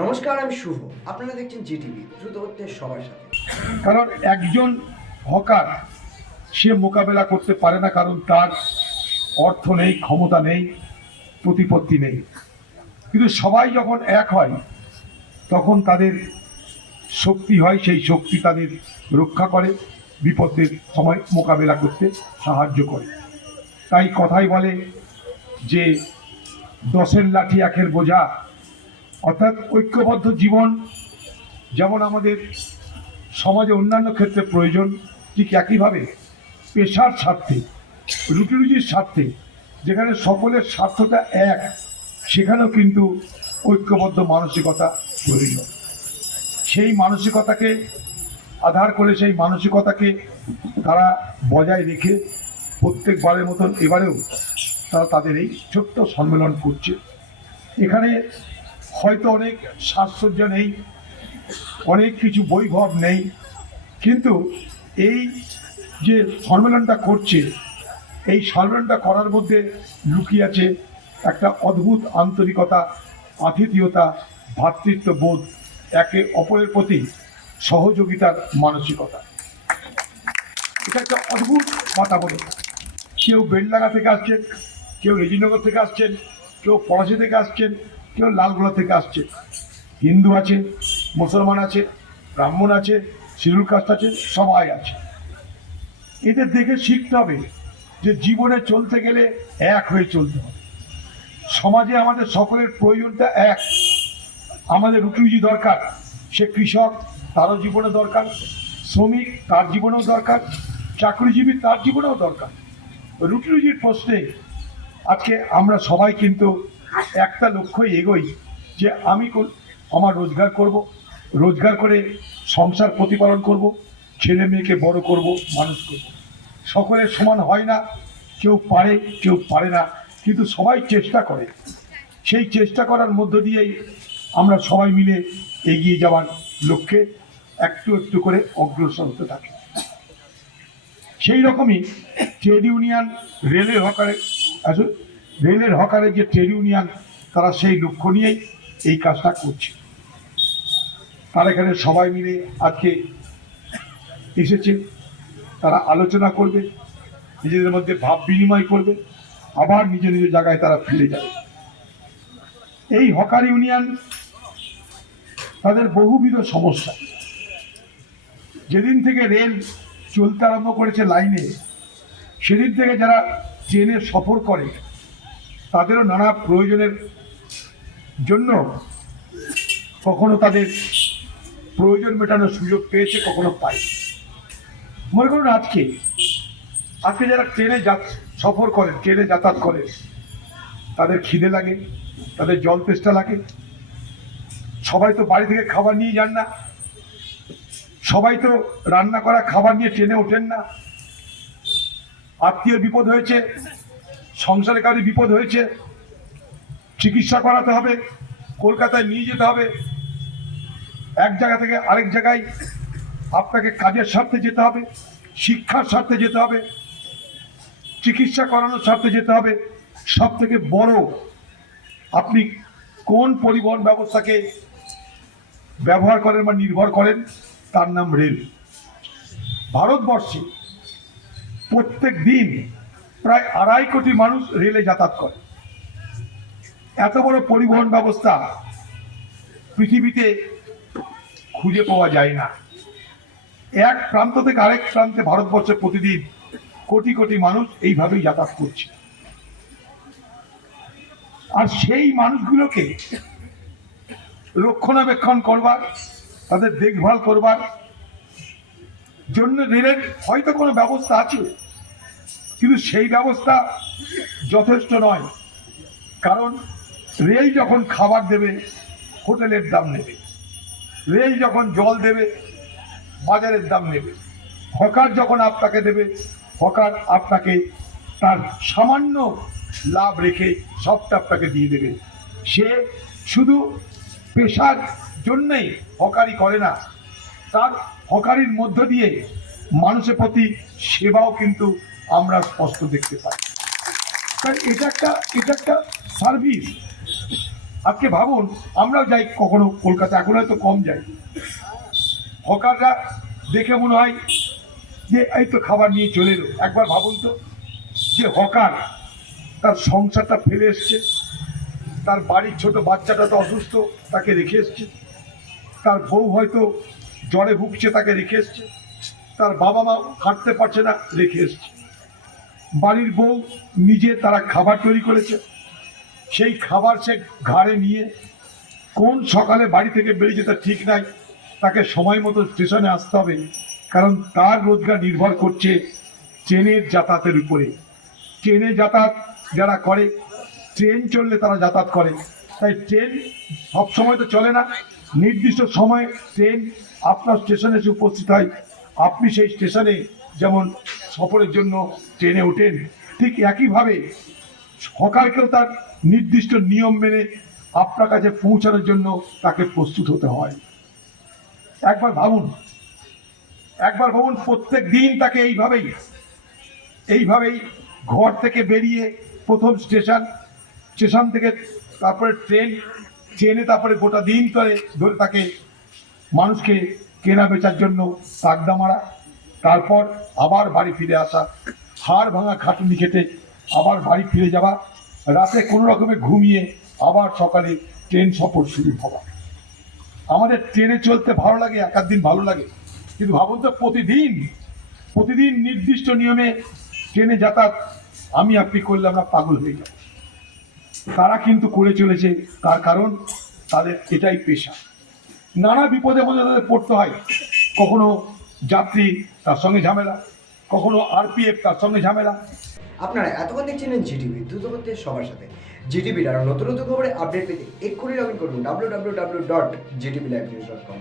নমস্কার, আমি শুভ। আপনারা দেখছেন জিটিভি, দ্রুত হচ্ছে সবার সাথে। কারণ একজন হকার, সে মোকাবেলা করতে পারে না, কারণ তার অর্থ নেই, ক্ষমতা নেই, প্রতিপত্তি নেই। কিন্তু সবাই যখন এক হয়, তখন তাদের শক্তি হয়, সেই শক্তি তাদের রক্ষা করে, বিপদের সময় মোকাবেলা করতে সাহায্য করে। তাই কথাই বলে যে, দশের লাঠি একের বোঝা অর্থাৎ ঐক্যবদ্ধ জীবন, যেমন আমাদের সমাজে অন্যান্য ক্ষেত্রে প্রয়োজন, ঠিক একইভাবে পেশার স্বার্থে রুটি রুজির স্বার্থে, যেখানে সকলের স্বার্থটা এক, সেখানেও কিন্তু ঐক্যবদ্ধ মানসিকতা প্রয়োজন। সেই মানসিকতাকে আধার করে সেই মানসিকতাকে তারা বজায় রেখে প্রত্যেকবারের মতন এবারেও তারা তাদের এই ছোট্ট সম্মেলন করছে। এখানে হয়তো অনেক সাজসজ্জা নেই, অনেক কিছু বৈভব নেই, কিন্তু এই যে সম্মেলনটা করছে, এই সম্মেলনটা করার মধ্যে লুকিয়ে আছে একটা অদ্ভুত আন্তরিকতা, আতিথীয়তা ভ্রাতৃত্ববোধ একে অপরের প্রতি সহযোগিতার মানসিকতা। এটা একটা অদ্ভুত বাতাবরণ। কেউ বেলডাঙ্গা থেকে আসছেন, কেউ রেজিনগর থেকে আসছেন, কেউ পলাশি থেকে আসছেন কেউ লালগোলা থেকে আসছে। হিন্দু আছে, মুসলমান আছে, ব্রাহ্মণ আছে শিরুল কাস্ট আছে, সবাই আছে। এদের দেখে শিখতে হবে যে জীবনে চলতে গেলে এক হয়ে চলতে হবে। সমাজে আমাদের সকলের প্রয়োজনটা এক। আমাদের রুটি দরকার। সে কৃষক, তারও জীবনে দরকার। শ্রমিক, তার জীবনেও দরকার। চাকরিজীবী, তার জীবনেও দরকার। রুটি রুজির প্রশ্নে আজকে আমরা সবাই কিন্তু একটা লক্ষ্যই এগোই যে আমি আমার রোজগার করব, রোজগার করে সংসার প্রতিপালন করব, ছেলে মেয়েকে বড় করব, মানুষ করব। সকলের সমান হয় না, কেউ পারে কেউ পারে না, কিন্তু সবাই চেষ্টা করে। সেই চেষ্টা করার মধ্য দিয়েই আমরা সবাই মিলে এগিয়ে যাওয়ার লক্ষ্যে একটু একটু করে অগ্রসর হতে থাকি। সেই রকমই ট্রেড ইউনিয়ন রেলের হকারে আসলে রেলের হকারের যে ট্রেড ইউনিয়ন, তারা সেই লক্ষ্য নিয়েই এই কাজটা করছে। তারা এখানে সবাই মিলে আজকে এসেছে। তারা আলোচনা করবে, নিজেদের মধ্যে ভাব বিনিময় করবে, আবার নিজ নিজ জায়গায় তারা ফিরে যাবে। এই হকার ইউনিয়ন তাদের বহুবিধ সমস্যা। যেদিন থেকে রেল চলতে আরম্ভ করেছে লাইনে, সেদিন থেকে যারা ট্রেনে সফর করে তাদেরও নানা প্রয়োজনের জন্য কখনো তাদের প্রয়োজন মেটানোর সুযোগ পেয়েছে, কখনো পায় মনে করুন আজকে আজকে যারা ট্রেনে যা, সফর করেন, ট্রেনে যাতায়াত করেন, তাদের খিদে লাগে, তাদের জল তেষ্টা লাগে। সবাই তো বাড়ি থেকে খাবার নিয়ে যান না। সবাই তো রান্না করা খাবার নিয়ে ট্রেনে ওঠেন না। আত্মীয় বিপদ হয়েছে সংসারে কারও বিপদ হয়েছে, চিকিৎসা করাতে হবে, কলকাতায় নিয়ে যেতে হবে। এক জায়গা থেকে আরেক জায়গায় আপনাকে কাজের স্বার্থে যেতে হবে, শিক্ষার স্বার্থে যেতে হবে, চিকিৎসা করানোর স্বার্থে যেতে হবে। সব থেকে বড় আপনি কোন পরিবহন ব্যবস্থাকে ব্যবহার করেন বা নির্ভর করেন, তার নাম রেল। ভারতবর্ষে প্রত্যেক দিন প্রায় আড়াই কোটি মানুষ রেলে যাতায়াত করে। এত বড় পরিবহন ব্যবস্থা পৃথিবীতে খুঁজে পাওয়া যায় না। এক প্রান্ত থেকে আরেক প্রান্তে ভারতবর্ষে প্রতিদিন কোটি কোটি মানুষ এইভাবেই যাতায়াত করছে। আর সেই মানুষগুলোকে রক্ষণাবেক্ষণ করবার, তাদের দেখভাল করবার জন্য রেলের হয়তো কোনো ব্যবস্থা আছে? কিন্তু সেই ব্যবস্থা যথেষ্ট নয়। কারণ রেল যখন খাবার দেবে, হোটেলের দাম নেবে। রেল যখন জল দেবে, বাজারের দাম নেবে। হকার যখন আপনাকে দেবে, হকার আপনাকে তার সামান্য লাভ রেখে সবটা আপনাকে দিয়ে দেবে। সে শুধু পেশার জন্যেই হকারি করে না, তার হকারির মধ্য দিয়ে মানুষের প্রতি সেবাও কিন্তু আমরা স্পষ্ট দেখতে পাই। তাই এটা একটা এটা একটা সার্ভিস। আজকে ভাবুন, আমরাও যাই কখনো কলকাতা এখন হয়তো কম যাই। হকাররা দেখে মনে হয় যে, এই তো খাবার নিয়ে চলে এলো। একবার ভাবুন তো, যে হকার, তার সংসারটা ফেলে এসছে। তার বাড়ির ছোট বাচ্চাটা তো অসুস্থ, তাকে রেখে এসছে। তার বউ হয়তো জ্বরে ভুগছে, তাকে রেখে এসছে। তার বাবা মা হাঁটতে পারছে না, রেখে এসছে। বাড়ির বউ নিজে তারা খাবার তৈরি করেছে। সেই খাবার সে ঘাড়ে নিয়ে কোন সকালে বাড়ি থেকে বেরিয়ে যেতে ঠিক নাই, তাকে সময় মতো স্টেশনে আসতে হবে, কারণ তার রোজগার নির্ভর করছে ট্রেনের যাতায়াতের উপরে। ট্রেনে যাতায়াত যারা করে, ট্রেন চললে তারা যাতায়াত করে। তাই ট্রেন সবসময় তো চলে না। নির্দিষ্ট সময়ে ট্রেন আপনার স্টেশনে এসে উপস্থিত হয়। আপনি সেই স্টেশনে যেমন সফরের জন্য ট্রেনে ওঠেন। ঠিক একইভাবে হকারকেও তার নির্দিষ্ট নিয়ম মেনে আপনার কাছে পৌঁছানোর জন্য তাকে প্রস্তুত হতে হয়। একবার ভাবুন একবার ভাবুন প্রত্যেক দিন তাকে এইভাবেই এইভাবেই ঘর থেকে বেরিয়ে প্রথম স্টেশন স্টেশন থেকে তারপরে ট্রেন, ট্রেনে তারপরে গোটা দিন ধরে ধরে তাকে মানুষকে কেনা বেচার জন্য তাগদা মারা তারপর আবার বাড়ি ফিরে আসা, হাড় ভাঙা খাটুনি খেটে আবার বাড়ি ফিরে যাওয়া, রাতে কোনো রকমে ঘুমিয়ে আবার সকালে ট্রেন সফর শুরু হওয়া। আমাদের ট্রেনে চলতে ভালো লাগে এক দিন ভালো লাগে। কিন্তু ভাবুন তো, প্রতিদিন প্রতিদিন নির্দিষ্ট নিয়মে ট্রেনে যাতায়াত আমি আপনি করলে আমরা পাগল হয়ে যাব। তারা কিন্তু করে চলেছে, তার কারণ তাদের এটাই পেশা। নানা বিপদে মধ্যে তাদের পড়তে হয়। কখনো যাত্রী তার সঙ্গে ঝামেলা, কখনো আরপিএফ তার সঙ্গে ঝামেলা। আপনারা এতক্ষণ দেখছিলেন জিটিভি দ্রুত করতে সবার সাথে। জিটিভির আরও নতুন নতুন খবরে আপডেট পেতে এক্ষুনি লগ ইন করুন W W W dot GTV live news dot com